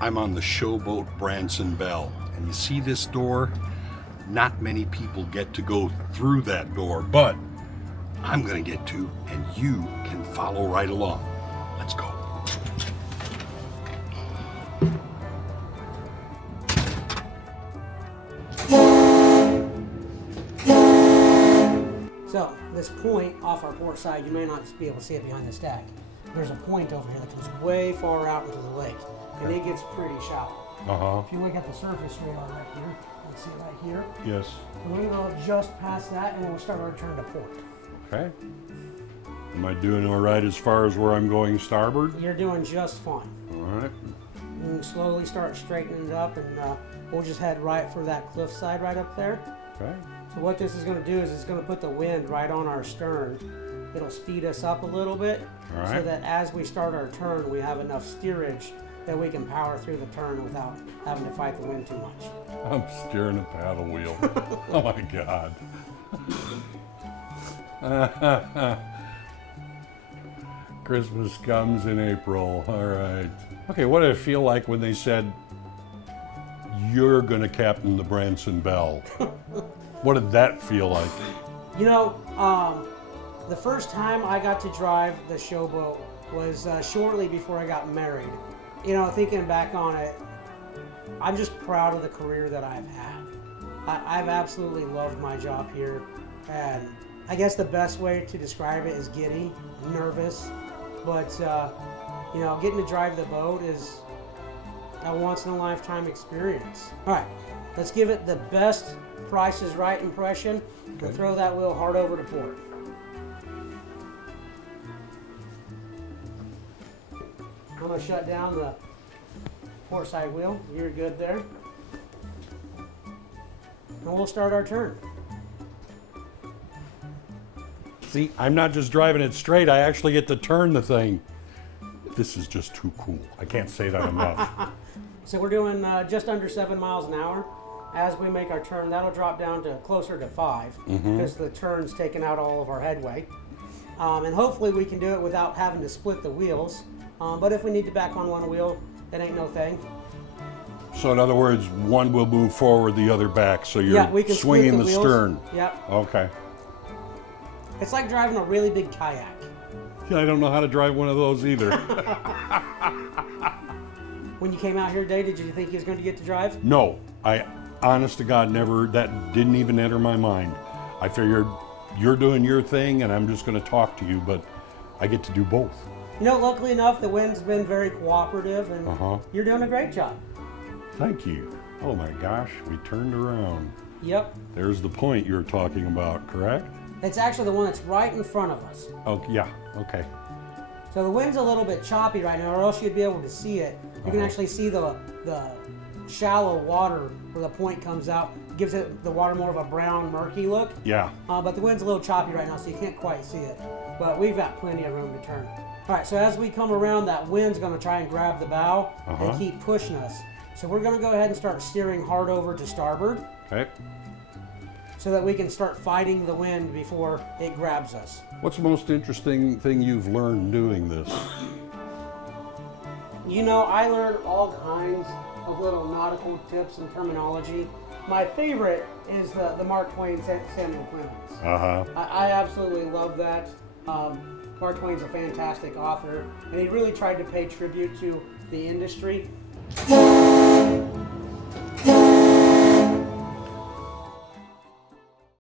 I'm on the Showboat Branson Belle, and you see this door? Not many people get to go through that door, but I'm gonna get to, and you can follow right along. Let's go. So this point off our port side, you may not be able to see it behind the stack. There's a point over here that comes way far out into the lake, and it gets pretty shallow. If you look at the surface radar right here, you can see it right here. Yes. So we're going to go just past that, and we'll start our turn to port. Okay. Am I doing all right as far as where I'm going starboard? You're doing just fine. All right. You can slowly start straightening it up, and we'll just head right for that cliff side right up there. Okay. So what this is going to do is it's going to put the wind right on our stern. It'll speed us up a little bit, All right. so that as we start our turn, we have enough steerage that we can power through the turn without having to fight the wind too much. I'm steering a paddle wheel. Oh my God. Christmas comes in April. All right. Okay, what did it feel like when they said, you're going to captain the Branson Belle? What did that feel like? You know, the first time I got to drive the Showboat was shortly before I got married. You know, thinking back on it, I'm just proud of the career that I've had. I've absolutely loved my job here, and I guess the best way to describe it is giddy, nervous, but you know, getting to drive the boat is a once-in-a-lifetime experience. All right, let's give it the best Price is Right impression and throw that wheel hard over to port. I'm going to shut down the port side wheel. You're good there. And we'll start our turn. See, I'm not just driving it straight, I actually get to turn the thing. This is just too cool. I can't say that enough. So we're doing just under 7 miles an hour. As we make our turn, that'll drop down to closer to 5 because the turn's taking out all of our headway. And hopefully we can do it without having to split the wheels. But if we need to back on one wheel, that ain't no thing. So in other words, one will move forward, the other back, so you're Yeah, we can swinging split the wheels. stern. Yep. Okay. It's like driving a really big kayak. Yeah, I don't know how to drive one of those either. When you came out here today, did you think you was going to get to drive? No, I honest to God never, that didn't even enter my mind. I figured you're doing your thing and I'm just going to talk to you, but I get to do both. You know, luckily enough, the wind's been very cooperative, and you're doing a great job. Thank you. Oh my gosh, we turned around. Yep. There's the point you were talking about, correct? It's actually the one that's right in front of us. Oh, yeah, okay. So the wind's a little bit choppy right now, or else you'd be able to see it. You can actually see the shallow water where the point comes out. Gives it the water more of a brown, murky look. Yeah. But the wind's a little choppy right now, so you can't quite see it. But we've got plenty of room to turn. All right, so as we come around, that wind's going to try and grab the bow and keep pushing us. So we're going to go ahead and start steering hard over to starboard. Okay. So that we can start fighting the wind before it grabs us. What's the most interesting thing you've learned doing this? You know, I learned all kinds of little nautical tips and terminology. My favorite is the Mark Twain Samuel Clemens. I absolutely love that. Mark Twain's a fantastic author, and he really tried to pay tribute to the industry.